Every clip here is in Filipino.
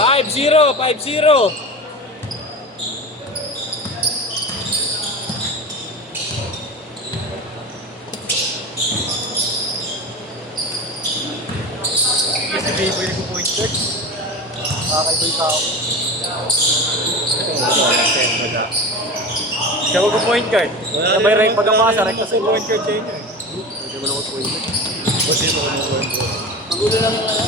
$5-0, $5-0. Hindi po yung point guard. Nakakaiba yung tao. Siya mag-point guard. Sabay rank pag-amasa, rank kasi point guard sa inyo. Hindi mo na mag-point guard. Kasi mo na mag-point guard. Magulo lang yung ano.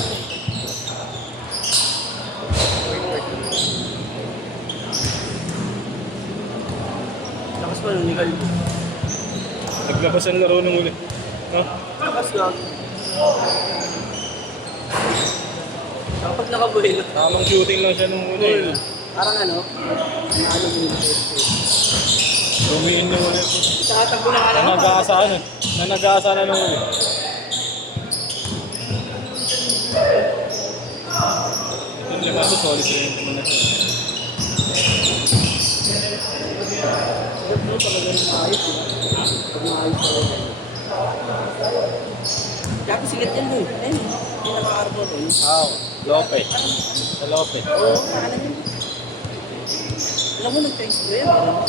Lakas pa nung Nicol. Naglabas ang laro ng ulit. No? Lakas lang. Kapag nakabuhilot. Tamang shooting lang siya nung una eh. Parang ano yung Lumiin nung ulit. Nakatakbo na nga lang. Nanag-aasa na nung ulit. Ito naman ito, solid rin naman na siya. Ito talagang maayos. Pag maayos talaga. Kaya sigat yan doon. Ayun. Hindi nakaka-arbor doon. Lopez. Sa Lopez. Oo, ano yun? Alam mo, nag-transfer yan. Alam mo.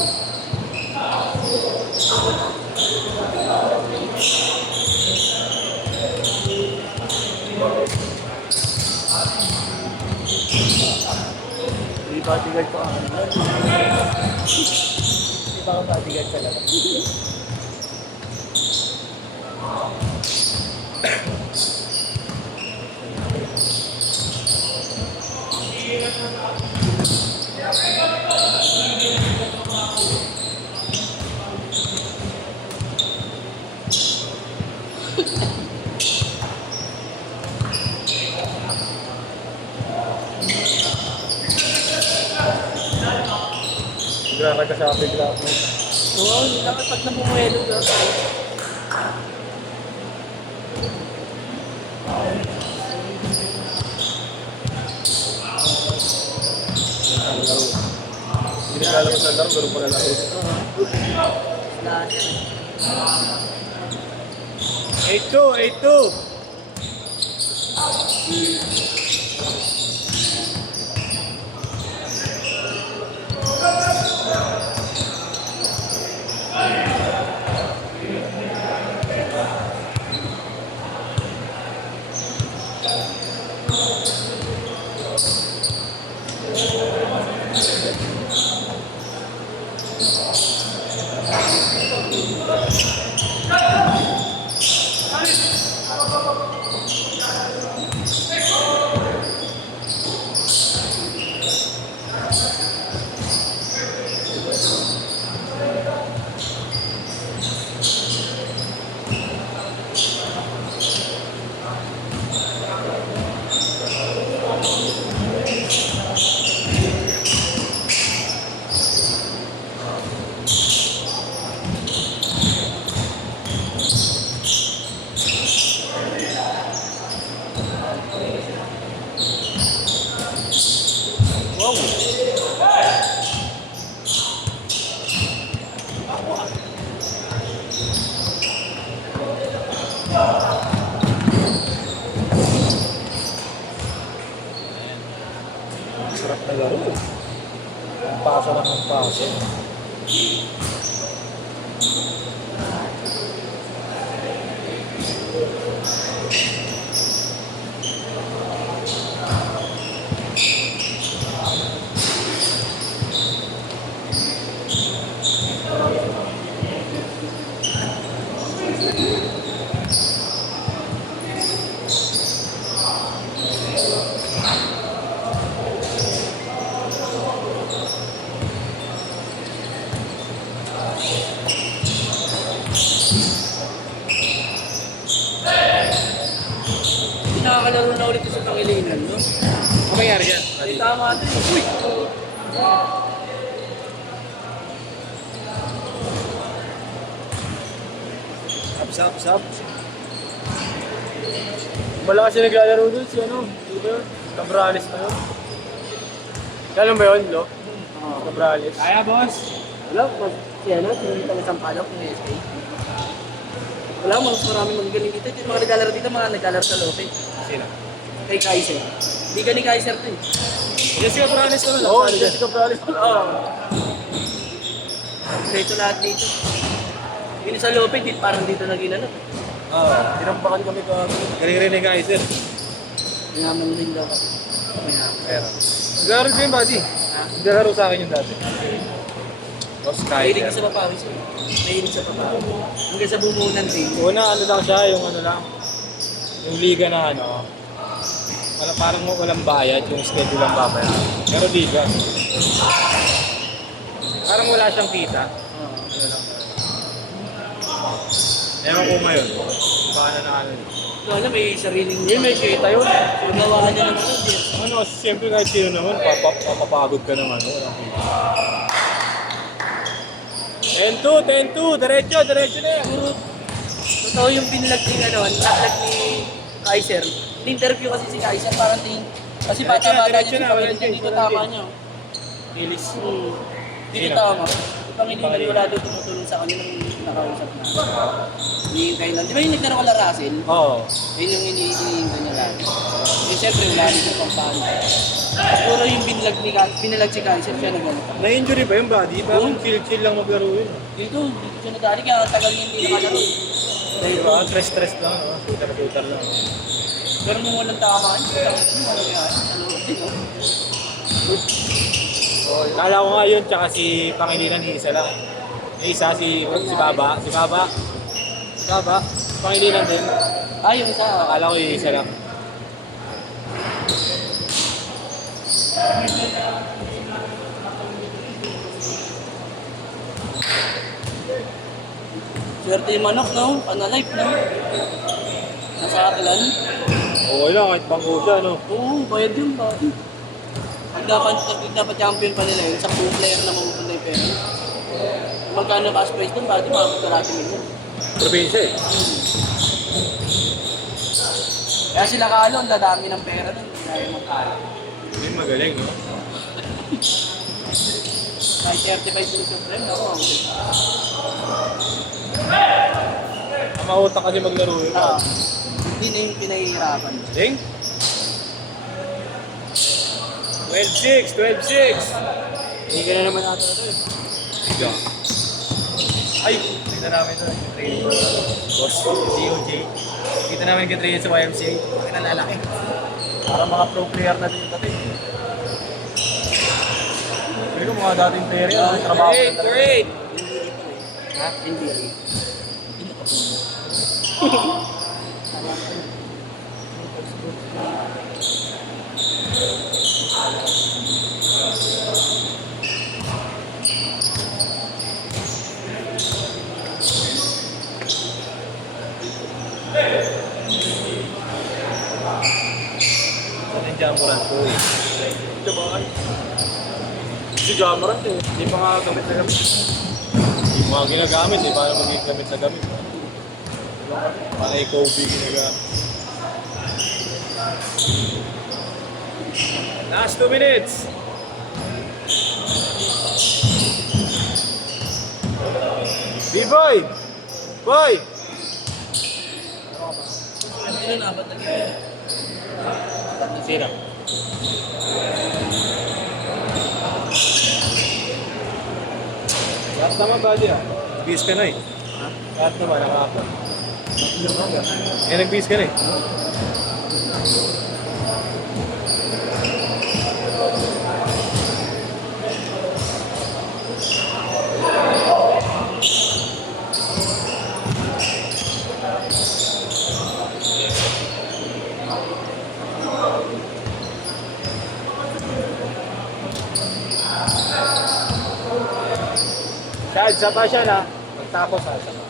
Hindi bodyguard pa ako. Hindi pa ako bodyguard talaga. Nagraraga sa bigla ako. Oo, dapat pag namumuelo doon. Hindi ka alam sa laro, pero pala laro. Lahat yan eh. 8-2. Sarap na laro. Ang pasa lang ng pasa. Nakakalaro na ulit sa Pangilinan, no? Ano nangyari dyan? Ay, tama ito eh. Uy! Sab. Wala kasi naglalaro dun si ano, dito, Cabrales na yun. Kailan ba yun, Lo? Cabrales. Kaya, boss. Wala, si ano, sinunod ang isang palok ng SK. Wala, marami magaling dito. Yung mga naglalaro dito, mga naglalaro sa Lope. Sino? Kay Kaiser. Hindi ka ni Kaiser to eh. Jessica Pranes ko na lang. Oo, si Cabrales. Oo. Dito lahat dito. Yung sa Lope, parang dito naging ano. Tinampakan kami kami. Galing rin ni Kaiser. Mayaman din daw. Pero. Naglaro ko yung buddy. Naglaro sa akin yung dati. Boss Mahilig Kaiser. sa papawis eh. Mahilig sa papawis. Hanggang sa bumunan din. Una, ano lang siya, yung ano lang. Yung liga na ano. Parang walang bayad, yung schedule lang babayaran. Pero liga. Parang wala siyang kita. Oo. Ano lang. Ewan ko ngayon. Baka na ano. Wala, may sariling... Yun, may kita yun. Pagawa niya ng ano, Jess. Ano, siyempre kahit sino naman, papapagod ka naman. Walang kita. 10-2, diretso na yan. Siguro, totoo yung binlag ni, ano, naklag ni Kaiser. In-interview kasi si Kaiser, parang tingin. Kasi bata-bata Diretso niya, na, si walang Pangilinan, change, dito walang tama change. niya. Release. Dito Sino? tama. Si Pangilinan wala doon tumutulong sa kanya nung nakausap na. Hinihintay lang. Di ba yung naglaro ka la Russell? Oo. Yun yung hinihintay niya lang. Eh, siyempre, wala rin yung pampahan. Siguro yung binalag si Kaiser, siya nag-ano. Na-injury ba yung body? Parang chill lang maglaro yun. Dito, dito siya nadali, kaya ang tagal niya hindi nakalaro. Dahil Diba? Stress lang. Shooter lang. pero nung walang tama, ano kaya? Ano, dito. Kala ko nga yun, tsaka si Pangilinan, isa lang. Yung isa, si Baba. Si Baba. Pangilinan din. Ah, yung isa. Akala ko yung isa lang. Swerte yung manok, no? Panalife, no? Nasa Atlan. Okay lang, kahit pangko siya, no? Oo, bayad yun, pati. Pag dapat champion pa nila yun, sa buong player na mamupunta yung pera. Magkano cash prize doon, pati makakagkarati nila. Probinsya eh. Kaya sila Kalo, ang dadami ng pera doon, hindi kaya magkalo. Hindi magaling, no? Kahit 35 minutes yung frame, ako, Ang mautak kasi maglaro yun. hindi na yung pinahihirapan. Ding? 12-6! Hindi ka na naman natin ito eh. Higa. Ay, kita namin ito. Training. Boss, DOJ. Kita namin nag-training sa YMCA. Bakit ang lalaki? Para mga pro player na din yung dati. Pero mga dating player yan, trabaho na talaga. Great! Ha? Hindi. Ano yung Jamoran ko eh. Diba? Si Jamoran eh. Hindi pa nga gamit na gamit. Hindi mo nga ginagamit eh. Paano maging gamit na gamit? Para ikaw ginagamit. Last 2 minutes! B-boy! Boy! Sino na, ba't nag-iwan? Sino? Lahat naman buddy ah. Bis ka na eh. Ha? Lahat naman nakaka. Eh nag-bis ka na eh. Chad, saba siya na. Magtapos ha, saba.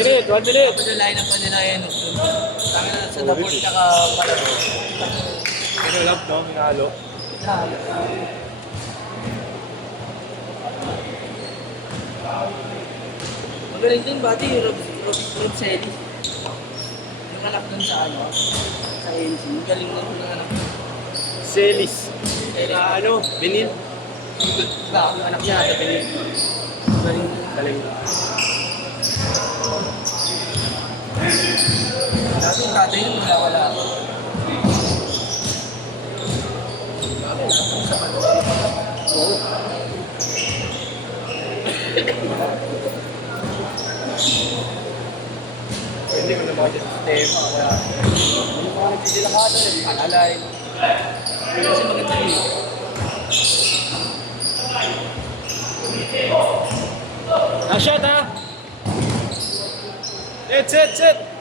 minute, 1 minute. Tapos yung line-up pa nila yun. Tangin na sa Dapol tsaka Malabo. Kinulab, no? Minalo. Magaling din buddy, Rob Selly. Yung anak dun sa ano, sa NC. Galing din yung anak dun. Celis. Ano, Benil. Ba, yung anak niya sa Benil. Galing. Galing. Dati yung tatay nung wala. Pwede ko na mga sistema. Kaya, yung mga nagsisilakado, panalay. Kasi maganda yun. Ah, shot ha! Set, set, set!